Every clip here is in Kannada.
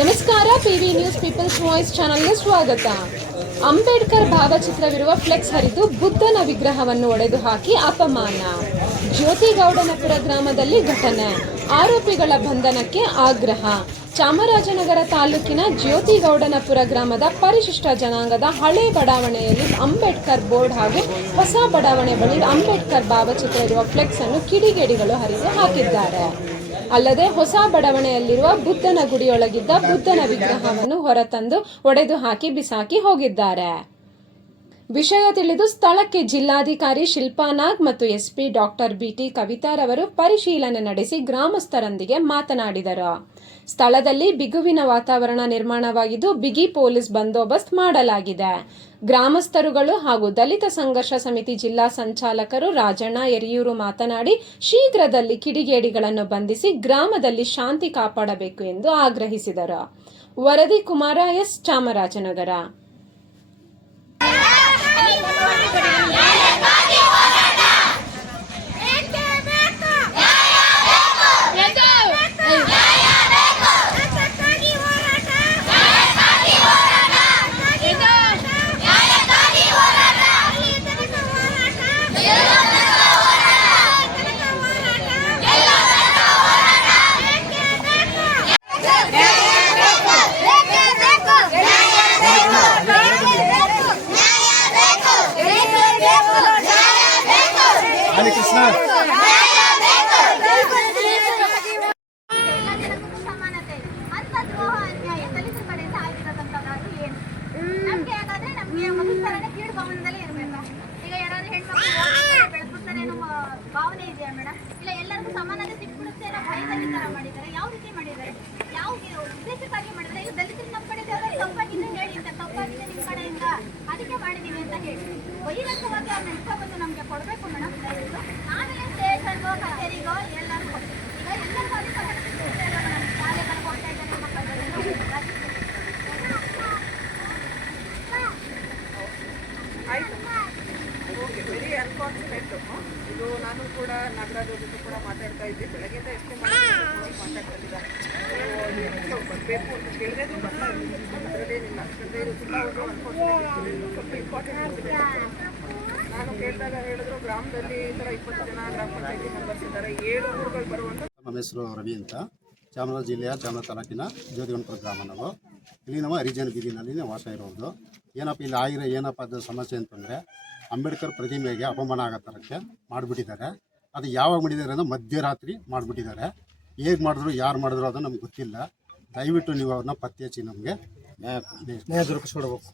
ನಮಸ್ಕಾರ, ಪಿವಿ ನ್ಯೂಸ್ ಪೀಪಲ್ಸ್ ವಾಯ್ಸ್ ಚಾನಲ್ಗೆ ಸ್ವಾಗತ. ಅಂಬೇಡ್ಕರ್ ಭಾವಚಿತ್ರವಿರುವ ಫ್ಲೆಕ್ಸ್ ಹರಿದು ಬುದ್ಧನ ವಿಗ್ರಹವನ್ನು ಒಡೆದು ಹಾಕಿ ಅಪಮಾನ. ಜ್ಯೋತಿಗೌಡನಪುರ ಗ್ರಾಮದಲ್ಲಿ ಘಟನೆ. ಆರೋಪಿಗಳ ಬಂಧನಕ್ಕೆ ಆಗ್ರಹ. ಚಾಮರಾಜನಗರ ತಾಲೂಕಿನ ಜ್ಯೋತಿಗೌಡನಪುರ ಗ್ರಾಮದ ಪರಿಶಿಷ್ಟ ಜನಾಂಗದ ಹಳೆ ಬಡಾವಣೆಯಲ್ಲಿ ಅಂಬೇಡ್ಕರ್ ಬೋರ್ಡ್ ಹಾಗೂ ಹೊಸ ಬಡಾವಣೆ ಬಳಿ ಅಂಬೇಡ್ಕರ್ ಭಾವಚಿತ್ರ ಇರುವ ಫ್ಲೆಕ್ಸ್ ಅನ್ನು ಕಿಡಿಗೇಡಿಗಳು ಹರಿದು ಹಾಕಿದ್ದಾರೆ. ಅಲ್ಲದೆ ಹೊಸ ಬಡಾವಣೆಯಲ್ಲಿರುವ ಬುದ್ಧನ ಗುಡಿಯೊಳಗಿದ್ದ ಬುದ್ಧನ ವಿಗ್ರಹವನ್ನು ಹೊರತಂದು ಒಡೆದು ಹಾಕಿ ಬಿಸಾಕಿ ಹೋಗಿದ್ದಾರೆ. ವಿಷಯ ತಿಳಿದು ಸ್ಥಳಕ್ಕೆ ಜಿಲ್ಲಾಧಿಕಾರಿ ಶಿಲ್ಪಾ ನಾಗ್ ಮತ್ತು ಎಸ್ಪಿ ಡಾಕ್ಟರ್ ಬಿಟಿ ಕವಿತಾರವರು ಪರಿಶೀಲನೆ ನಡೆಸಿ ಗ್ರಾಮಸ್ಥರೊಂದಿಗೆ ಮಾತನಾಡಿದರು. ಸ್ಥಳದಲ್ಲಿ ಬಿಗುವಿನ ವಾತಾವರಣ ನಿರ್ಮಾಣವಾಗಿದ್ದು ಬಿಗಿ ಪೊಲೀಸ್ ಬಂದೋಬಸ್ತ್ ಮಾಡಲಾಗಿದೆ. ಗ್ರಾಮಸ್ಥರುಗಳು ಹಾಗೂ ದಲಿತ ಸಂಘರ್ಷ ಸಮಿತಿ ಜಿಲ್ಲಾ ಸಂಚಾಲಕರು ರಾಜಣ್ಣ, ಎರಿಯೂರು ಮಾತನಾಡಿ, ಶೀಘ್ರದಲ್ಲಿ ಕಿಡಿಗೇಡಿಗಳನ್ನು ಬಂಧಿಸಿ ಗ್ರಾಮದಲ್ಲಿ ಶಾಂತಿ ಕಾಪಾಡಬೇಕು ಎಂದು ಆಗ್ರಹಿಸಿದರು. ವರದಿ Kumara S. Chamarajanagar. Hare Krishna. ಇದು ನಾನು ಕೂಡ ನಾಗರಾಜ್ ಅವ್ರ ಜೊತೆ ಕೂಡ ಮಾತಾಡ್ತಾ ಇದ್ದೆ. ಬೆಳಗ್ಗೆಯಿಂದ ಎಷ್ಟೇ ಮಾತಾಡ್ತಾ ಬರಬೇಕು ಅಂತ ಕೇಳಿದ್ರು ಬರ್ತಾ ಅದರಲ್ಲೇನಿಲ್ಲ ಯಾಕಂದರೆ ಇದು ತುಂಬ ಒಂದು ಅನ್ಫಾರ್ಚುನೇಟ್ ಸ್ವಲ್ಪ ಇಂಪಾರ್ಟೆಂಟ್ ನಾನು ಕೇಳಿದಾಗ ಹೇಳಿದ್ರು ಗ್ರಾಮದಲ್ಲಿ ಈ ಥರ ಇಪ್ಪತ್ತು ಜನ ಗ್ರಾಮ ಪಂಚಾಯತಿ ಮೆಂಬರ್ಸ್ ಇದ್ದಾರೆ. ಏಳು ಊರುಗಳು ಬರುವಂಥ ನಮ್ಮ ಹೆಸರು ರವಿ ಅಂತ. ಚಾಮರಾಜ ಜಿಲ್ಲೆಯ ಚಾಮರಾಜ ತಾಲೂಕಿನ ಜ್ಯೋತಿಗಣಪುರ ಗ್ರಾಮ ನಾವು. ಇಲ್ಲಿ ನಾವು ಹರಿಜನ ಬೀದಿನಲ್ಲಿ ವಾಸ ಇರೋದು. ಏನಪ್ಪ ಇಲ್ಲಿ ಆಗಿರೋ ಏನಪ್ಪ ಅದು ಸಮಸ್ಯೆ ಅಂತಂದರೆ ಅಂಬೇಡ್ಕರ್ ಪ್ರತಿಮೆಗೆ ಅಪಮಾನ ಆಗೋ ಥರಕ್ಕೆ ಮಾಡಿಬಿಟ್ಟಿದ್ದಾರೆ. ಅದು ಯಾವಾಗ ಮಾಡಿದ್ದಾರೆ ಅಂದರೆ ಮಧ್ಯರಾತ್ರಿ ಮಾಡಿಬಿಟ್ಟಿದ್ದಾರೆ. ಹೇಗೆ ಮಾಡಿದ್ರು ಯಾರು ಮಾಡಿದ್ರು ಅದು ನಮ್ಗೆ ಗೊತ್ತಿಲ್ಲ. ದಯವಿಟ್ಟು ನೀವು ಅವ್ರನ್ನ ಪತ್ತೆ ಹಚ್ಚಿ ನಮಗೆ. ನ್ಯಾಯ ದೊರಕಿಸ್ಕೊಡ್ಬೇಕು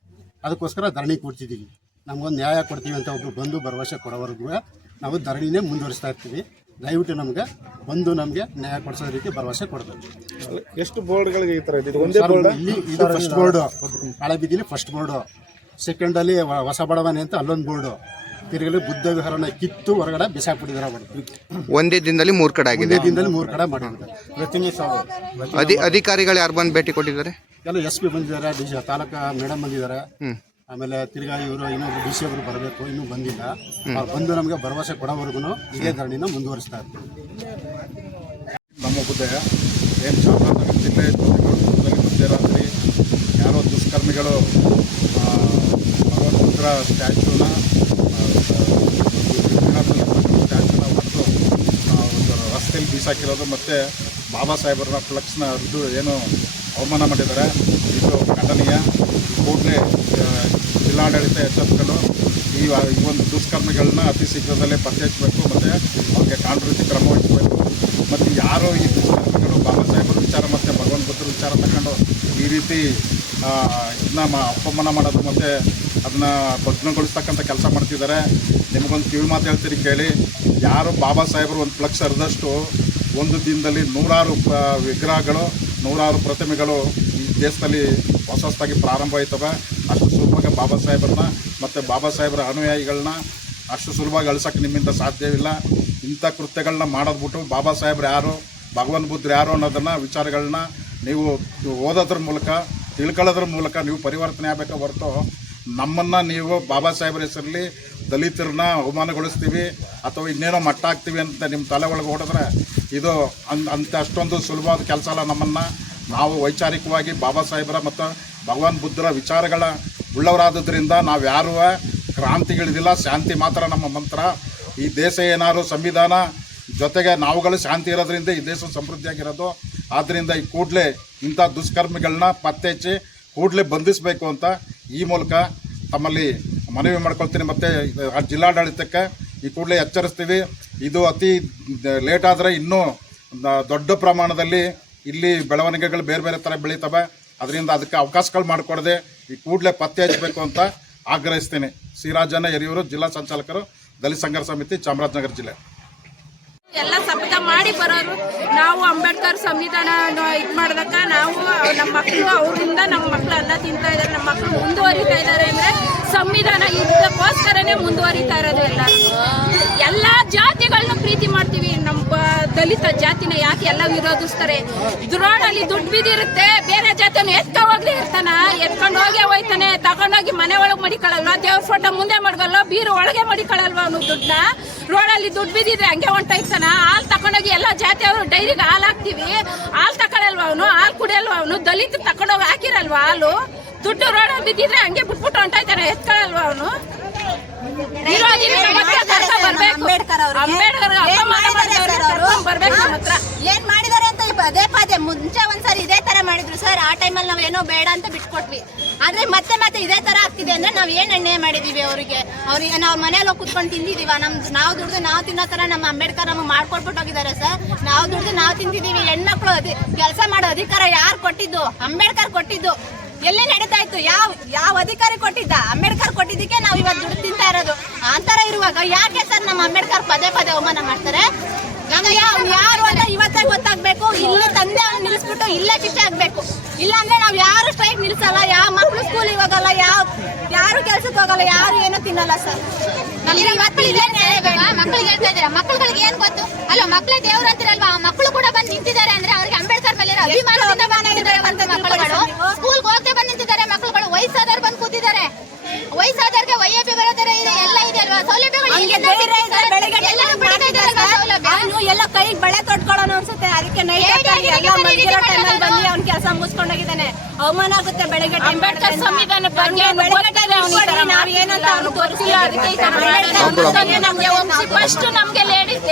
ಅದಕ್ಕೋಸ್ಕರ ಧರಣಿ ಕೊಡ್ತಿದ್ದೀವಿ ನಮಗೊಂದು ನ್ಯಾಯ ಕೊಡ್ತೀವಿ ಅಂತ ಒಬ್ಬರು ಬಂದು ಭರವಸೆ ಕೊಡೋವರೆಗೂ ನಾವು ಧರಣಿನೇ ಮುಂದುವರಿಸ್ತಾ ಇರ್ತೀವಿ. ದಯವಿಟ್ಟು ನಮಗೆ ಬಂದು ನಮಗೆ ನ್ಯಾಯ ಕೊಡಿಸೋ ರೀತಿ ಭರವಸೆ ಕೊಡಬೇಕು. ಎಷ್ಟು ಬೋರ್ಡ್ಗಳಿಗೆ ಈ ಥರ ಇದೆ? ಇದು ಒಂದೇ ಬೋರ್ಡ್? ಇಲ್ಲಿ ಇದು ಫಸ್ಟ್ ಬೋರ್ಡು. ಹಳೆ ಫಸ್ಟ್ ಬೋರ್ಡು. ಸೆಕೆಂಡಲ್ಲಿ ಹೊಸ ಬಡವನೆ ಅಂತ ಅಲ್ಲೊಂದು ಬೋರ್ಡು. ತಿರುಗಲಿ ಬುದ್ಧ ವಿಹಾರನ ಕಿತ್ತು ಹೊರಗಡೆ ಬಿಸಾಕ್ಬಿಟ್ಟಿದ್ದಾರೆ ಅವರು. ಒಂದೇ ದಿನದಲ್ಲಿ ಮೂರು ಕಡೆ ಆಗಿದೆ. ಒಂದೇ ದಿನದಲ್ಲಿ ಮೂರು ಕಡೆ ಮಾಡಿದ್ದಾರೆ. ಪ್ರತಿಮೆ ಸಾವು. ಅಧಿ ಅಧಿಕಾರಿಗಳು ಯಾರು ಬಂದು ಭೇಟಿ ಕೊಟ್ಟಿದ್ದಾರೆ? ಎಲ್ಲ ಎಸ್ ಪಿ ಬಂದಿದ್ದಾರೆ ಡಿ ಸಿ ತಾಲೂಕಾ ಮೇಡಮ್ ಬಂದಿದ್ದಾರೆ. ಆಮೇಲೆ ತಿರ್ಗಾ ಇವರು ಇನ್ನೊಬ್ರು ಡಿ ಸಿ ಅವರು ಬರಬೇಕು ಇನ್ನೂ ಬಂದಿಲ್ಲ. ಅವ್ರು ಬಂದು ನಮಗೆ ಭರವಸೆ ಕೊಡೋವರೆಗೂ ಇದೇ ಧರಣಿನ ಮುಂದುವರಿಸ್ತಾ ಇರ್ತೀವಿ ನಮ್ಮ ಹುದ್ದೆ ಏನು ಚಾಮರಾಜನಗರ ಜಿಲ್ಲೆ ಯಾರೋ ದುಷ್ಕರ್ಮಿಗಳು. ಭಗವಂತರ ಸ್ಟ್ಯಾಚ್ಯೂನ ಸ್ಟ್ಯಾಚ್ಯೂನ ಹೊತ್ತು ಒಂದು ರಸ್ತೆಯಲ್ಲಿ ಬೀಸಾಕಿರೋದು ಮತ್ತು ಬಾಬಾ ಸಾಹೇಬರನ್ನ ಫ್ಲಕ್ಸ್ನ ಹರಿದು ಏನು ಅವಮಾನ ಮಾಡಿದ್ದಾರೆ ಇದು ಖಂಡನೀಯ ಕೂಡಲೇ ಜಿಲ್ಲಾಡಳಿತ ಎಚ್ಚೆತ್ತುಕೊಂಡು ಈ ಒಂದು ದುಷ್ಕರ್ಮಿಗಳನ್ನ ಅತಿ ಶೀಘ್ರದಲ್ಲೇ ಪತ್ತೆ ಹಚ್ಚಬೇಕು ಮತ್ತು ಅವ್ರಿಗೆ ಕಾನೂನು ಕ್ರಮ ವಹಿಸಬೇಕು ಮತ್ತು ಯಾರೋ ಈ ದುಷ್ಕರ್ಮಿಗಳು ಬಾಬಾ ಸಾಹೇಬರ ವಿಚಾರ ಮತ್ತು ಭಗವಂತ ಬುದ್ಧರ ವಿಚಾರ ತಗೊಂಡು ಈ ರೀತಿ ಇದನ್ನ ಅಪಮಾನ ಮಾಡೋದು ಮತ್ತು ಅದನ್ನ ಭಗ್ನಗೊಳಿಸ್ತಕ್ಕಂಥ ಕೆಲಸ ಮಾಡ್ತಿದ್ದಾರೆ. ನಿಮಗೊಂದು ಕಿವಿ ಮಾತು ಹೇಳ್ತೀರಿ ಕೇಳಿ. ಯಾರು ಬಾಬಾ ಸಾಹೇಬರು ಒಂದು ಫ್ಲಕ್ಸ್ ಹರಿದಷ್ಟು ಒಂದು ದಿನದಲ್ಲಿ ನೂರಾರು ವಿಗ್ರಹಗಳು, ನೂರಾರು ಪ್ರತಿಮೆಗಳು ಈ ದೇಶದಲ್ಲಿ ಹೊಸ ಹೊಸದಾಗಿ ಪ್ರಾರಂಭ ಆಯ್ತವೆ. ಅಷ್ಟು ಸುಲಭವಾಗಿ ಬಾಬಾ ಸಾಹೇಬರನ್ನ ಮತ್ತು ಬಾಬಾ ಸಾಹೇಬರ ಅನುಯಾಯಿಗಳನ್ನ ಅಷ್ಟು ಸುಲಭವಾಗಿ ಅಳ್ಸೋಕ್ಕೆ ನಿಮ್ಮಿಂದ ಸಾಧ್ಯವಿಲ್ಲ. ಇಂಥ ಕೃತ್ಯಗಳನ್ನ ಮಾಡೋದ್ಬಿಟ್ಟು ಬಾಬಾ ಸಾಹೇಬ್ರು ಯಾರು, ಭಗವನ್ ಬುದ್ಧರು ಯಾರು ಅನ್ನೋದನ್ನು ವಿಚಾರಗಳನ್ನ ನೀವು ಓದೋದ್ರ ಮೂಲಕ ತಿಳ್ಕೊಳ್ಳೋದ್ರ ಮೂಲಕ ನೀವು ಪರಿವರ್ತನೆ ಆಗಬೇಕು ಹೊರತು ನಮ್ಮನ್ನು ನೀವು ಬಾಬಾ ಸಾಹೇಬ್ರ ಹೆಸರಲ್ಲಿ ದಲಿತರನ್ನ ಅವಮಾನಗೊಳಿಸ್ತೀವಿ ಅಥವಾ ಇನ್ನೇನೋ ಮಟ್ಟ ಹಾಕ್ತೀವಿ ಅಂತ ನಿಮ್ಮ ತಲೆ ಒಳಗೆ ಹೊಡೆದ್ರೆ ಇದು ಅನ್ ಅಂತ ಅಷ್ಟೊಂದು ಸುಲಭವಾದ ಕೆಲಸ ಅಲ್ಲ ನಮ್ಮನ್ನು. ನಾವು ವೈಚಾರಿಕವಾಗಿ ಬಾಬಾ ಸಾಹೇಬರ ಮತ್ತು ಭಗವಾನ್ ಬುದ್ಧರ ವಿಚಾರಗಳ ಉಳ್ಳವರಾದದ್ರಿಂದ ನಾವು ಯಾರೂ ಕ್ರಾಂತಿಗಳಿದಿಲ್ಲ, ಶಾಂತಿ ಮಾತ್ರ ನಮ್ಮ ಮಂತ್ರ. ಈ ದೇಶ ಏನಾದ್ರು ಸಂವಿಧಾನ ಜೊತೆಗೆ ನಾವುಗಳು ಶಾಂತಿ ಇರೋದ್ರಿಂದ ಈ ದೇಶ ಸಮೃದ್ಧಿಯಾಗಿರೋದು ಆದ್ದರಿಂದ ಈ ಕೂಡಲೇ ಇಂಥ ದುಷ್ಕರ್ಮಿಗಳನ್ನ ಪತ್ತೆ ಹಚ್ಚಿ ಕೂಡಲೇ ಬಂಧಿಸಬೇಕು ಅಂತ ಈ ಮೂಲಕ ತಮ್ಮಲ್ಲಿ ಮನವಿ ಮಾಡ್ಕೊಳ್ತೀನಿ. ಮತ್ತು ಜಿಲ್ಲಾಡಳಿತಕ್ಕೆ ಈ ಕೂಡಲೇ ಎಚ್ಚರಿಸ್ತೀವಿ. ಇದು ಅತಿ ಲೇಟ್ ಆದರೆ ಇನ್ನೂ ದೊಡ್ಡ ಪ್ರಮಾಣದಲ್ಲಿ ಇಲ್ಲಿ ಬೆಳವಣಿಗೆಗಳು ಬೇರೆ ಬೇರೆ ಥರ ಬೆಳೀತವೆ. ಅದರಿಂದ ಅದಕ್ಕೆ ಅವಕಾಶಗಳು ಮಾಡಿಕೊಡದೆ ಈ ಕೂಡಲೇ ಪತ್ತೆ ಹಚ್ಚಬೇಕು ಅಂತ ಆಗ್ರಹಿಸ್ತೀನಿ. ಸಿರಾಜನ ಹಿರಿಯೂರು, ಜಿಲ್ಲಾ ಸಂಚಾಲಕರು, ದಲಿತ ಸಂಘರ್ಷ ಸಮಿತಿ ಚಾಮರಾಜನಗರ ಜಿಲ್ಲೆ. ಎಲ್ಲ ಮಾಡಿ ಬರೋರು. ನಾವು ಅಂಬೇಡ್ಕರ್ ಸಂವಿಧಾನ ಇದು ಮಾಡಿದಾಗ ನಾವು ನಮ್ಮ ಮಕ್ಕಳು ಅವರಿಂದ ನಮ್ಮ ಮಕ್ಕಳು ಅನ್ನ ತಿಂತಾ ಇದ್ದಾರೆ ನಮ್ಮ ಮಕ್ಕಳು ಮುಂದುವರಿತಾ ಇದ್ದಾರೆ ಅಂದ್ರೆ ಸಂವಿಧಾನ ಇದಕ್ಕೋಸ್ಕರನೇ ಮುಂದುವರಿತಾ ಇರೋದು ಎಲ್ಲ. ಎಲ್ಲ ಜಾತಿಗಳನ್ನ ಪ್ರೀತಿ ಮಾಡ್ತೀವಿ. ನಮ್ಮ ದಲಿತ ಜಾತಿನ ಯಾಕೆ ಎಲ್ಲ ವಿರೋಧಿಸ್ತಾರೆ? ರೋಡಲ್ಲಿ ದುಡ್ಡು ಬಿದ್ದಿರುತ್ತೆ. ಬೇರೆ ಜಾತಿಯನ್ನು ಎತ್ತ ಹೋಗ್ಲಿ ಇರ್ತಾನ. ಎತ್ಕೊಂಡು ಹೋಗಿ ಹೋಯ್ತಾನೆ. ತಗೊಂಡೋಗಿ ಮನೆ ಒಳಗೆ ಮಡಿಕೊಳ್ಳಲ್ವಾ? ದೇವ್ರ ಫೋಟೋ ಮುಂದೆ ಮಡ್ಗಲ್ಲ ಬೀರು ಒಳಗೆ ಮಡಿಕೊಳ್ಳಲ್ವಾ ಅವನು ದುಡ್ಡನ್ನ? ರೋಡಲ್ಲಿ ದುಡ್ಡು ಬಿದ್ದಿದ್ರೆ ಹಂಗೆ ಹೊಂಟೋಯ್ತಾನ ಹಾಲು ತಗೊಂಡೋಗಿ ಎಲ್ಲ ಜಾತಿಯವರು ಡೈರಿಗೆ ಹಾಲು ಹಾಕ್ತಿವಿ. ಹಾಲು ತಗೊಳಲ್ವಾ ಅವನು? ಹಾಲು ಕುಡಿಯಲ್ವಾ ಅವನು? ದಲಿತ ತಗೊಂಡೋಗಿ ಹಾಕಿರಲ್ವಾ ಹಾಲು? ದುಡ್ಡು ರೋಡಲ್ಲಿ ಬಿದ್ದಿದ್ರೆ ಹಂಗೆ ಬಿಟ್ಬಿಟ್ಟು ಹೊಂಟೋಯ್ತಾನೆ ಎತ್ಕೊಳ್ಳಲ್ವಾ ಅವನು? ಅಂಬೇಡ್ಕರ್ ಏನ್ ಮಾಡಿದಾರೆ ಅಂತ ಪದೇ ಪದೇ ಮುಂಚೆ ಒಂದ್ಸರಿ ಇದೇ ತರ ಮಾಡಿದ್ರು ಸರ್. ಆ ಟೈಮಲ್ಲಿ ನಾವ್ ಏನೋ ಬೇಡ ಅಂತ ಬಿಟ್ಕೊಟ್ವಿ. ಆದ್ರೆ ಮತ್ತೆ ಮತ್ತೆ ಇದೇ ತರ ಆಗ್ತಿದೆ ಅಂದ್ರೆ ನಾವ್ ಏನ್ ಅನ್ಯಾಯ ಮಾಡಿದೀವಿ ಅವರಿಗೆ? ಅವ್ರಿಗೆ ನಾವ್ ಮನೇಲಿ ಹೋಗಿ ಕುತ್ಕೊಂಡು ತಿಂದಿದೀವ? ನಮ್ ನಾವ್ ದುಡ್ದು ನಾವ್ ತಿನ್ನೋ ತರ ನಮ್ಮ ಅಂಬೇಡ್ಕರ್ ನಮಗೆ ಮಾಡ್ಕೊಟ್ಬಿಟ್ಟು ಹೋಗಿದ್ದಾರೆ ಸರ್. ನಾವ್ ದುಡ್ದು ನಾವ್ ತಿಂತಿದೀವಿ ಹೆಣ್ಮಕ್ಳು ಕೆಲಸ ಮಾಡೋ ಅಧಿಕಾರ ಯಾರು ಕೊಟ್ಟಿದ್ದು? ಅಂಬೇಡ್ಕರ್ ಕೊಟ್ಟಿದ್ದು. ಎಲ್ಲಿ ನಡೀತಾ ಇತ್ತು ಯಾವ ಯಾವ ಅಧಿಕಾರಿ ಕೊಟ್ಟಿದ್ದ? ಅಂಬೇಡ್ಕರ್ ಕೊಟ್ಟಿದ್ದಕ್ಕೆ ನಾವ್ ಇವತ್ತು ದುಡ್ಡು ತಿಂತಾ ಇರೋದು. ಆತರ ಇರುವಾಗ ಯಾಕೆ ಸರ್ ನಮ್ಮ ಅಂಬೇಡ್ಕರ್ ಪದೇ ಪದೇ ಅವಮಾನ ಮಾಡ್ತಾರೆ? ಯಾರು ಅಂತ ಇವತ್ತೇ ಗೊತ್ತಾಗ್ಬೇಕು. ಇಲ್ಲ ತಂದೆ ಅವ್ನು ನಿಲ್ಲಿಸ್ಬಿಟ್ಟು ಇಲ್ಲೇ ಶಿಕ್ಷೆ ಆಗ್ಬೇಕು. ಇಲ್ಲಾಂದ್ರೆ ನಾವ್ ಯಾರು ಸ್ಟ್ರೈಕ್ ನಿಲ್ಸಲ್ಲ. ಯಾವ ಮಕ್ಳು ಸ್ಕೂಲ್ ಹೋಗಲ್ಲ. ಯಾವ ಯಾರು ಕೆಲ್ಸಕ್ಕೆ ಹೋಗಲ್ಲ. ಯಾರು ಏನೋ ತಿನ್ನಲ್ಲ ಸರ್. ಮಕ್ಕಳಿಗೆ ಹೇಳ್ತಾ ಇದ್ದೀರಾ? ಮಕ್ಕಳುಗಳಿಗೆ ಏನ್ ಗೊತ್ತು? ಅಲ್ಲ ಮಕ್ಕಳೇ ದೇವ್ರ ಅಂತಿರಲ್ವಾ ಆ ಮಕ್ಕಳು ಕೂಡ ಬಂದು ನಿಂತಿದ್ದಾರೆ ಅಂದ್ರೆ ಅವ್ರಿಗೆ ಅಂಬೇಡ್ಕರ್ ಮೇಲೆ ಇರೋ ಅಭಿಮಾನದಿಂದ ಬಂದು ನಿಂತಿದ್ದಾರೆ ಮತ್ತೆ ಮಕ್ಕಳುಗಳು ಸ್ಕೂಲ್ಗೆ ಹೋಗದೆ ಬಂದು ನಿಂತಿದ್ದಾರೆ ಮಕ್ಕಳುಗಳು ವಯಸ್ಸಾದವ್ರು ಬಂದು ಕೂತಿದ್ದಾರೆ ವಯಸ್ಸಾದವ್ರಿಗೆ ವೈಎಪಿ ಬರೋ ತರ ಇದೆ ಎಲ್ಲ ಇದೆ ಅಲ್ವಾ ಸೌಲಭ್ಯಗಳು ಎಲ್ಲಿಂದ ಸಿಗುತ್ತೆ ಸರ್? ಎಲ್ಲರೂ ಪಡಿತಾ ಇದ್ದಾರೆ ಅಲ್ವಾ ಎಲ್ಲ ಕೈಗೆ ಬಳೆ ತೊಟ್ಕೊಳ್ಳೋಣ ಅನ್ಸುತ್ತೆ. ಅದಕ್ಕೆ ನೈಟ್ ಎಲ್ಲ ಮಲಗಿರೋ ಟೈಮಲ್ಲಿ ಹೇಗೆ ಬಂದು ಅವ್ನ ಕೆಲಸ ಮುಗಿಸ್ಕೊಂಡೋಗಿದ್ದಾನೆ. ಅವಮಾನ ಆಗುತ್ತೆ ಬೆಳಗ್ಗೆ time ಅಂಬೇಡ್ಕರ್ ಸಂವಿಧಾನ ಬೆಳಗ್ಗೆ ಗೊತ್ತಿದೆ ಅವ್ನಿಗೆ ಈ ತರ time ನಾವ್ ಏನಂತ ಅವ್ನು ಗೊತ್ತಿಲ್ಲ. ಅದಕ್ಕೆ ಈ ತರ ಮಾಡೋದು. ನಮ್ಗೆ ಒಪ್ಪಿಸಿ ಫಸ್ಟ್ ನಮ್ಗೆ ಲೇಡೀಸ್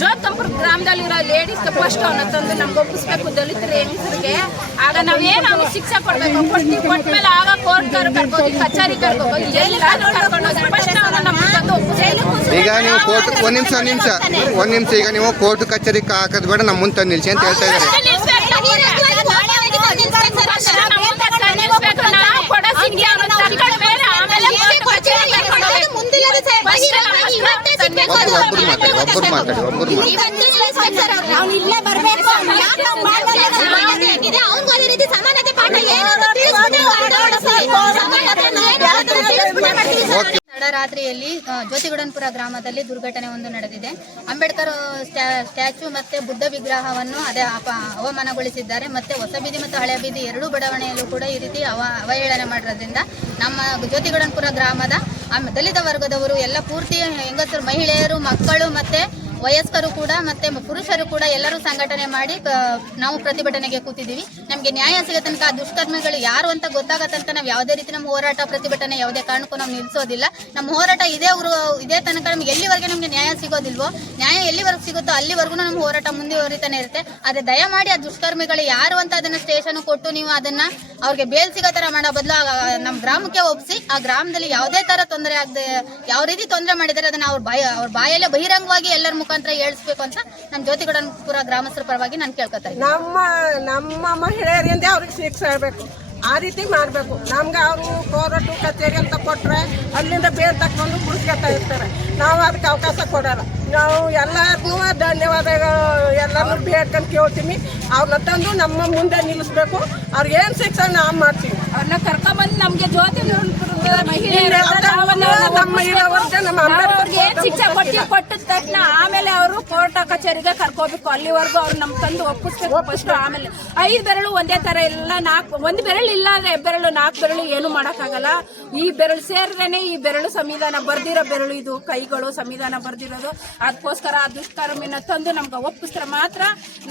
ಜೋತಂಪುರ ಗ್ರಾಮದಲ್ಲಿರೋ ಲೇಡೀಸ್ ಫಸ್ಟ್ ಅವನ ತಂದು ನಮ್ಗೆ ಒಪ್ಪಿಸ್ಬೇಕು ದಲಿತರ ಹೆಂಗಸರಿಗೆ. ಆಗ ನಾವೇನು ಶಿಕ್ಷೆ ಕೊಡ್ಬೇಕು? ಕೊಡ್ತೀವಿ ಕೊಟ್ಮೇಲೆ ಆಗ ಕೋರ್ಟ್ ಕರ್ಕೋಗಿ ಕಚೇರಿ ಕರ್ಕೊಂಡು ಹೋಗಿ ಫಸ್ಟ್ ಅವನ ನಮ್ಗೆ ತಂದು ಒಪ್ಪಿಸ್ಬೇಕು. ಈಗ ನೀವು ಕೋರ್ಟ್ ಒಂದ್ ನಿಮಿಷ ಒಂದ್ ನಿಮಿಷ. ಒಂದ್ ನಿಮಿಷ ಈಗ ನೀವು ಕೋರ್ಟ್ ಕಚೇರಿ ಹಾಕೋದ್ ಬೇಡ ನಮ್ಮ ಮುಂದೆ ನಿಲ್ಸಿ ಅಂತ ಹೇಳ್ತಾ ಇದ್ದಾರೆ. ಒಬ್ರು ಮಾತಾಡಿ ಒಬ್ರು ಮಾತಾಡಿ ಒಬ್ರು ಮಾತಾಡಿ ಅವ್ನು ಇಲ್ಲೇ ಬರ್ಬೇಕು ಯಾಕೆ ನಾವು ಮಾಡಲ್ಲ ಅವ್ನಿಗೂ ಅದೇ ರೀತಿ ಸಮಾನತೆ ಪಾಠ ಏನು ಅಂತ ತಿಳಿಸ್ಬಿಟ್ಟು ಸಮಾನತೆನ ತಿಳಿಸ್ಬಿಟ್ಟು ಮಾಡ್ತೀವಿ ಸರ್. ಓಕೆ ಜ್ಯೋತಿಗುಡನ್ಪುರ ಗ್ರಾಮದಲ್ಲಿ ದುರ್ಘಟನೆ ಒಂದು ನಡೆದಿದೆ. ಅಂಬೇಡ್ಕರ್, ಸ್ಟ್ಯಾ- ಸ್ಟ್ಯಾಚ್ಯೂ ಮತ್ತೆ ಬುದ್ಧ ವಿಗ್ರಹವನ್ನು ಅದೇ ಅವಮಾನಗೊಳಿಸಿದ್ದಾರೆ. ಮತ್ತೆ ಹೊಸ ಬೀದಿ ಮತ್ತು ಹಳೆ ಬೀದಿ ಎರಡೂ ಬಡಾವಣೆಯಲ್ಲೂ ಕೂಡ ಈ ರೀತಿ ಅವ, ಅವಹೇಳನ ಮಾಡಿರೋದ್ರಿಂದ ನಮ್ಮ ಜ್ಯೋತಿಗುಡನ್ಪುರ ಗ್ರಾಮದ ದಲಿತ ವರ್ಗದವರು ಎಲ್ಲ ಪೂರ್ತಿ ಹೆಂಗಸರು, ಮಹಿಳೆಯರು, ಮಕ್ಕಳು ಮತ್ತೆ ವಯಸ್ಕರು ಕೂಡ ಮತ್ತೆ ಪುರುಷರು ಕೂಡ ಎಲ್ಲರೂ ಸಂಘಟನೆ ಮಾಡಿ ನಾವು ಪ್ರತಿಭಟನೆಗೆ ಕೂತಿದ್ದೀವಿ. ನಮಗೆ ನ್ಯಾಯ ಸಿಗೋ ತನಕ ಆ ದುಷ್ಕರ್ಮಿಗಳು ಯಾರು ಅಂತ ಗೊತ್ತಾಗೋ ತನಕ ನಾವು ಯಾವುದೇ ರೀತಿ ನಮ್ಮ ಹೋರಾಟ, ಪ್ರತಿಭಟನೆ ಯಾವುದೇ ಕಾರಣಕ್ಕೂ ನಾವು ನಿಲ್ಲಿಸೋದಿಲ್ಲ ನಮ್ಮ ಹೋರಾಟ ಇದೇ ಊರು ಇದೇ ತನಕ ನಮ್ಗೆ ಎಲ್ಲಿವರೆಗೆ ನಮಗೆ ನ್ಯಾಯ ಸಿಗೋದಿಲ್ವೋ, ನ್ಯಾಯ ಎಲ್ಲಿವರೆಗೆ ಸಿಗುತ್ತೋ ಅಲ್ಲಿವರೆಗೂ ನಮ್ಮ ಹೋರಾಟ ಮುಂದುವರಿತಾನೆ ಇರುತ್ತೆ. ಆದರೆ ದಯಮಾಡಿ ಆ ದುಷ್ಕರ್ಮಿಗಳು ಯಾರು ಅಂತ ಅದನ್ನ ಸ್ಟೇಷನ್ ಕೊಟ್ಟು ನೀವು ಅದನ್ನ ಅವ್ರಿಗೆ ಬೇಲ್ ಸಿಗೋ ತರ ಮಾಡೋ ಬದಲು ನಮ್ಮ ಗ್ರಾಮಕ್ಕೆ ಒಪ್ಪಿಸಿ ಆ ಗ್ರಾಮದಲ್ಲಿ ಯಾವುದೇ ತರ ತೊಂದರೆ ಆಗದೆ, ಯಾವ ರೀತಿ ತೊಂದರೆ ಮಾಡಿದರೆ ಅದನ್ನ ಅವ್ರ ಬಾಯ, ಅವ್ರ ಬಾಯಲ್ಲೇ ಬಹಿರಂಗವಾಗಿ ಎಲ್ಲರ ಮುಖಾಂತರ ಹೇಳಿಸ್ಬೇಕು ಅಂತ ನಮ್ಮ ಜ್ಯೋತಿಗಡನ್ಪುರ ಗ್ರಾಮಸ್ಥರ ಪರವಾಗಿ ನಾನು ಕೇಳ್ಕೊತಾ ನಮ್ಮ ನಮ್ಮ ಮಹಿಳೆಯರಿಂದ ಅವ್ರಿಗೆ ಶಿಕ್ಷೆ ಆಗಬೇಕು ಆ ರೀತಿ ಮಾಡಬೇಕು. ನಮ್ಗೆ ಅವರು ಕೋರ್ಟು ಕಚೇರಿ ಅಂತ ಕೊಟ್ಟರೆ ಅಲ್ಲಿಂದ ಬೇರೆ ತಕ್ಕೊಂಡು ಗುಡಿಸ್ಕೊತಾ ಇರ್ತಾರೆ. ನಾವು ಅದಕ್ಕೆ ಅವಕಾಶ ಕೊಡೋಲ್ಲ. ನಾವು ಎಲ್ಲರಿಗೂ ಧನ್ಯವಾದಗಳು. ಎಲ್ಲರೂ ಬೇಡ್ಕೊಂಡು ಕೇಳ್ತೀನಿ. ಅವ್ರನ್ನ ತಂದು ನಮ್ಮ ಮುಂದೆ ನಿಲ್ಲಿಸ್ಬೇಕು. ಅವ್ರಿಗೆ ಏನು ಶಿಕ್ಷಣ ನಾವು ಮಾಡ್ತೀವಿ. ಅವ್ರನ್ನ ಕರ್ಕೊಂಬಂದು ನಮಗೆ ಜ್ಯೋತಿ ಮಹಿಳೆಯರು ಏನ್ ಶಿಕ್ಷೆ ಕೊಟ್ಟು ಕೊಟ್ಟಿದ ತಕ್ಷಣ ಆಮೇಲೆ ಅವರು ಕೋರ್ಟ್ ಕಚೇರಿಗೆ ಕರ್ಕೋಬೇಕು. ಅಲ್ಲಿವರೆಗೂ ಅವ್ರು ನಮ್ ತಂದು ಒಪ್ಪಿಸ್ಬೇಕು ಫಸ್ಟ್ ಆಮೇಲೆ. ಐದು ಬೆರಳು ಒಂದೇ ತರ ಎಲ್ಲ ನಾಲ್ಕು ಒಂದ್ ಬೆರಳು ಇಲ್ಲ ಅಂದ್ರೆ ಬೆರಳು ನಾಲ್ಕು ಬೆರಳು ಏನು ಮಾಡಕ್ಕಾಗಲ್ಲ. ಈ ಬೆರಳು ಸೇರಿದ್ರೇನೆ ಈ ಬೆರಳು ಸಂವಿಧಾನ ಬರ್ದಿರೋ ಬೆರಳು ಇದು ಕೈಗಳು ಸಂವಿಧಾನ ಬರ್ದಿರೋದು. ಅದಕ್ಕೋಸ್ಕರ ಆ ದುಷ್ಕರ್ಮಿನ ತಂದು ನಮ್ಗೆ ಒಪ್ಪಿಸಿದ್ರೆ ಮಾತ್ರ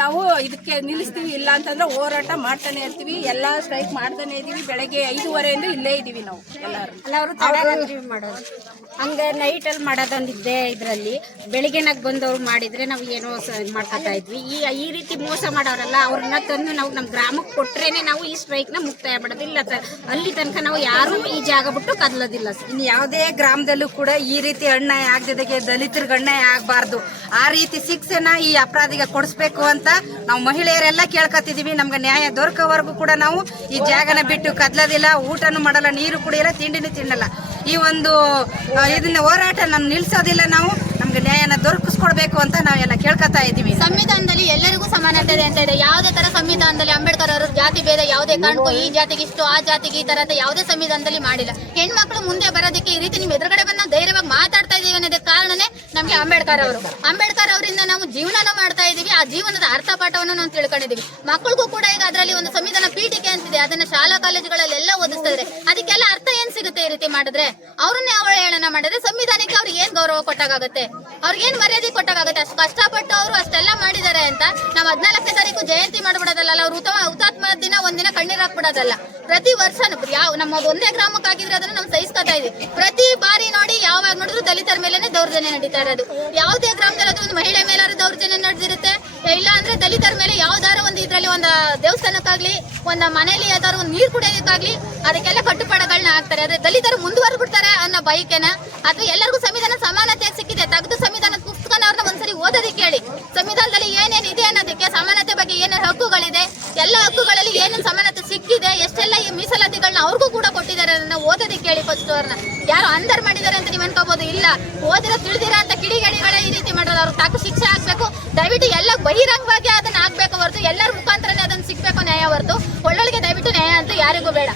ನಾವು ಇದಕ್ಕೆ ನಿಲ್ಲಿಸ್ತೀವಿ. ಇಲ್ಲ ಅಂತಂದ್ರೆ ಹೋರಾಟ ಮಾಡ್ತಾನೆ ಇರ್ತೀವಿ. ಎಲ್ಲ ಸ್ಟ್ರೈಕ್ ಮಾಡ್ತಾನೆ ಇದೀವಿ. ಬೆಳಗ್ಗೆ ಐದೂವರೆಯಿಂದ ಇಲ್ಲೇ ಇದೀವಿ ನಾವು ಎಲ್ಲರೂ. ಮಾಡೋದು. ಹಂಗೆ ನೈಟ್ ಅಲ್ಲಿ ಮಾಡೋದೊಂದಿದೆ ಇದರಲ್ಲಿ. ಬೆಳಿಗ್ಗೆನಾಗ ಬಂದವ್ರು ಮಾಡಿದ್ರೆ ನಾವು ಏನೋ ಮಾಡ್ಕೊತಾ ಇದ್ವಿ. ಈ ಈ ರೀತಿ ಮೋಸ ಮಾಡೋರಲ್ಲ ಅವ್ರನ್ನ ತಂದು ನಾವು ನಮ್ಮ ಗ್ರಾಮಕ್ಕೆ ಕೊಟ್ರೇನೆ ನಾವು ಈ ಸ್ಟ್ರೈಕ್ನ ಮುಕ್ತಾಯ ಮಾಡೋದು ಇಲ್ಲ ಅಲ್ಲಿ ತನಕ ನಾವು ಯಾರು ಈ ಜಾಗ ಬಿಟ್ಟು ಕದಲೋದಿಲ್ಲ. ಇನ್ನು ಯಾವುದೇ ಗ್ರಾಮದಲ್ಲೂ ಕೂಡ ಈ ರೀತಿ ಅನ್ಯಾಯ ಆಗದಿದ್ದಕ್ಕೆ ದಲಿತರಿಗೆ ಅನ್ಯಾಯ ಆಗಬಾರ್ದು. ಆ ರೀತಿ ಶಿಕ್ಷೆನ ಈ ಅಪರಾಧಿಗೆ ಕೊಡಿಸ್ಬೇಕು ಅಂತ ನಾವು ಮಹಿಳೆಯರೆಲ್ಲ ಕೇಳ್ಕೊತಿದ್ದೀವಿ ನಮ್ಗೆ ನ್ಯಾಯ ದೊರಕೋವರೆಗೂ ಕೂಡ ನಾವು ಈ ಜಾಗನ ಬಿಟ್ಟು ಕದ್ಲೋದಿಲ್ಲ. ಊಟನೂ ಮಾಡಲ್ಲ, ನೀರು ಕುಡಿಯಲ್ಲ, ತಿಂಡಿನೂ ತಿನ್ನಲ್ಲ. ಈ ಒಂದು ಇದನ್ನ ಹೋರಾಟ ನಾವು ನಿಲ್ಸೋದಿಲ್ಲ ನಾವು. ನಮ್ಗೆ ನ್ಯಾಯನ ದೊರಕಿಸ್ಕೊಡ್ಬೇಕು ಅಂತ ನಾವೆಲ್ಲ ಕೇಳ್ಕೊತಾ ಇದ್ದೀವಿ. ಸಂವಿಧಾನದಲ್ಲಿ ಎಲ್ಲರಿಗೂ ಸಮಾನತೆ ಇದೆ ಅಂತ ಇದೆ ಯಾವುದೇ ತರ ಸಂವಿಧಾನದಲ್ಲಿ ಅಂಬೇಡ್ಕರ್ ಅವರು ಜಾತಿ ಭೇದ ಯಾವುದೇ ಕಾರಣಕ್ಕೂ ಈ ಜಾತಿಗೆ ಇಷ್ಟು, ಆ ಜಾತಿಗೆ ಈ ತರ ಅಂತ ಯಾವುದೇ ಸಂವಿಧಾನದಲ್ಲಿ ಮಾಡಿಲ್ಲ. ಹೆಣ್ಮಕ್ಳು ಮುಂದೆ ಬರೋದಕ್ಕೆ ಈ ರೀತಿ ನಿಮ್ ಎದುರುಗಡೆ ಬಂದ ನಾವು ಧೈರ್ಯವಾಗಿ ಮಾತಾಡ್ತಾ ಇದೀವಿ ಅನ್ನೋದಕ್ಕೆ ಕಾರಣನೇ ನಮ್ಗೆ ಅಂಬೇಡ್ಕರ್ ಅವರು. ಅಂಬೇಡ್ಕರ್ ಅವರಿಂದ ನಾವು ಜೀವನನ ಮಾಡ್ತಾ ಇದೀವಿ ಆ ಜೀವನದ ಅರ್ಥ ಪಾಠವನ್ನು ನಾವು ತಿಳ್ಕೊಂಡಿದೀವಿ ಮಕ್ಕಳಿಗೂ ಕೂಡ ಈಗ ಅದರಲ್ಲಿ ಒಂದು ಸಂವಿಧಾನ ಪೀಠಿಕೆ ಅಂತಿದೆ ಅದನ್ನ ಶಾಲಾ ಕಾಲೇಜುಗಳಲ್ಲೆಲ್ಲ ಓದಿಸ್ತಾ ಇದ್ರೆ ಅದಕ್ಕೆಲ್ಲ ಅರ್ಥ ಏನ್ ಸಿಗುತ್ತೆ ಈ ರೀತಿ ಮಾಡಿದ್ರೆ? ಅವ್ರನ್ನೇ ಅವಹೇಳನ ಮಾಡಿದ್ರೆ ಸಂವಿಧಾನಕ್ಕೆ ಅವ್ರಿಗೆ ಏನ್ ಗೌರವ ಕೊಟ್ಟಾಗುತ್ತೆ ಅವ್ರಿಗೆ ಏನ್ ಮರ್ಯಾದೆ ಕೊಟ್ಟಾಗತ್ತೆ ಅಷ್ಟು ಕಷ್ಟಪಟ್ಟು ಅವರು ಅಷ್ಟೆಲ್ಲ ಮಾಡಿದ್ದಾರೆ ಅಂತ ನಾವು ಹದಿನಾಲ್ಕನೇ ತಾರೀಕು ಜಯಂತಿ ಮಾಡ್ಬಿಡೋದಲ್ಲ ಅವ್ರು ಉತ್ತಮ ಹುತಾತ್ಮ ದಿನ ಒಂದಿನ ಕಣ್ಣೀರ್ ಹಾಕ್ಬಿಡೋದಲ್ಲ. ಪ್ರತಿ ವರ್ಷ ಯಾವ ನಮ್ಮ ಒಂದೇ ಗ್ರಾಮಕ್ಕೆ ಆಗಿದ್ರೆ ಅದನ್ನ ನಾವು ಸಹಿಸ್ಕೊತಾ ಇದೀವಿ ಪ್ರತಿ ಬಾರಿ ನೋಡಿ ಯಾವಾಗ ನೋಡಿದ್ರು ದಲಿತರ ಮೇಲೆನೆ ದೌರ್ಜನ್ಯ ನಡೀತಾ ಇರೋದು. ಯಾವುದೇ ಗ್ರಾಮದಲ್ಲಿ ಒಂದು ಮಹಿಳೆ ಮೇಲಾದ್ರೂ ದೌರ್ಜನ್ಯ ನಡೆದಿರುತ್ತೆ ಇಲ್ಲ ಅಂದ್ರೆ ದಲಿತರ ಮೇಲೆ ಯಾವ್ದಾರ ಒಂದು ಇದ್ರಲ್ಲಿ ಒಂದು ದೇವಸ್ಥಾನಕ್ಕಾಗ್ಲಿ, ಒಂದು ಮನೆಯಲ್ಲಿ ಯಾವ್ದಾದ್ರು ಒಂದು ನೀರು ಕುಡಿಯೋದಕ್ಕಾಗ್ಲಿ ಅದಕ್ಕೆಲ್ಲ ಕಟ್ಟುಪಾಡುಗಳನ್ನ ಹಾಕ್ತಾರೆ. ಆದ್ರೆ ದಲಿತರು ಮುಂದುವರೆದು ಬಿಡ್ತಾರೆ ಅನ್ನೋ ಬೈಕೆನ ಅಥವಾ ಎಲ್ಲರಿಗೂ ಸಂವಿಧಾನ ಸಮಾನತೆ ಸಿಕ್ಕಿದೆ, ತೆಗೆದು ಸಂವಿಧಾನ ಪುಸ್ತಕನ ಅವ್ರನ್ನ ಒಂದ್ಸರಿ ಓದೋದಕ್ಕೆ ಹೇಳಿ ಸಂವಿಧಾನದಲ್ಲಿ ಏನೇನು ಇದೆ ಅನ್ನೋದಕ್ಕೆ ಸಮಾನತೆ ಬಗ್ಗೆ ಏನೇನು ಹಕ್ಕುಗಳಿದೆ, ಎಲ್ಲ ಹಕ್ಕುಗಳಲ್ಲಿ ಏನೇನು ಸಮಾನತೆ ಸಿಕ್ಕಿದೆ, ಎಷ್ಟೆಲ್ಲ ಈ ಮೀಸಲಾತಿಗಳನ್ನ ಅವ್ರಿಗೂ ಕೂಡ ಕೇಳಿ ಓದೋದಕ್ಕೆ ಹೇಳಿ ಫಸ್ಟ್ ಅವ್ರನ್ನ. ಯಾರು ಅಂದರ್ ಮಾಡಿದ್ದಾರೆ ಅಂತ ನೀವು ಅನ್ಕೋಬಹುದು ಇಲ್ಲ. ಓದಿರೋ ತಿಳಿದಿರ ಅಂತ ಕಿಡಿಗೇಡಿಗಳೇ ಈ ರೀತಿ ಮಾಡೋದು. ಅವ್ರಿಗೆ ತಾಕು ಶಿಕ್ಷೆ ಆಗ್ಬೇಕು. ದಯವಿಟ್ಟು ಎಲ್ಲ ಬಹಿರಂಗವಾಗಿ ಅದನ್ನ ಆಗ್ಬೇಕು ಹೊರತು. ಎಲ್ಲರ ಮುಖಾಂತರನೇ ಅದನ್ನ ಸಿಗ್ಬೇಕು ನ್ಯಾಯ ಹೊರತು. ಒಳ್ಳೊಳಗೆ ದಯವಿಟ್ಟು ನ್ಯಾಯ ಅಂತ ಯಾರಿಗೂ ಬೇಡ.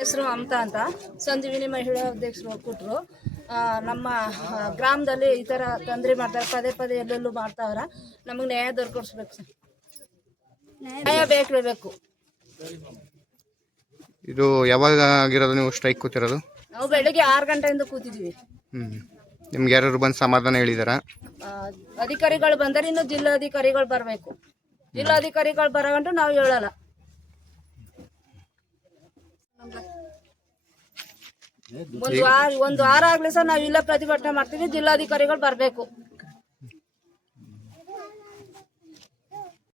ಹೆಸರು ಮಮತಾ ಅಂತ. ಸಂಜೀವಿನಿ ಮಹಿಳಾ ಅಧ್ಯಕ್ಷರು ಕೊಟ್ಟರು ನಮ್ಮ ಗ್ರಾಮದಲ್ಲಿ ಈ ಥರ ತೊಂದರೆ ಮಾಡ್ತಾರೆ. ಪದೇ ಪದೇ ಎಲ್ಲೆಲ್ಲೂ ಮಾಡ್ತಾವ್ರ. ನಮಗೆ ನ್ಯಾಯ ದೊರಕಿಸ್ಬೇಕು ಸರ್. ನ್ಯಾಯ ಬೇಕು ಬೇಕು. ಇದು ಯಾವಾಗ ಆಗಿರೋದು ನೀವು ಸ್ಟ್ರೈಕ್ ಕೂತಿರೋದು? ನಾವು ಬೆಳಿಗ್ಗೆ ಆರು ಗಂಟೆಯಿಂದ ಕೂತಿದ್ದೀವಿ. ಹ್ಞೂ ನಿಮ್ಗೆ ಯಾರು ಬಂದು ಸಮಾಧಾನ ಹೇಳಿದಾರ? ಅಧಿಕಾರಿಗಳು ಬಂದರೆ ಇನ್ನು ಜಿಲ್ಲಾಧಿಕಾರಿಗಳು ಬರಬೇಕು. ಜಿಲ್ಲಾಧಿಕಾರಿಗಳು ಬರಗಂಟು ನಾವು ಹೇಳಲ್ಲ. ಒಂದು ವಾರ ಒಂದು ವಾರ ಆಗ್ಲಿ ಸರ್ ನಾವು ಇಲ್ಲ ಪ್ರತಿಭಟನೆ ಮಾಡ್ತೀವಿ ಜಿಲ್ಲಾಧಿಕಾರಿಗಳು ಬರಬೇಕು.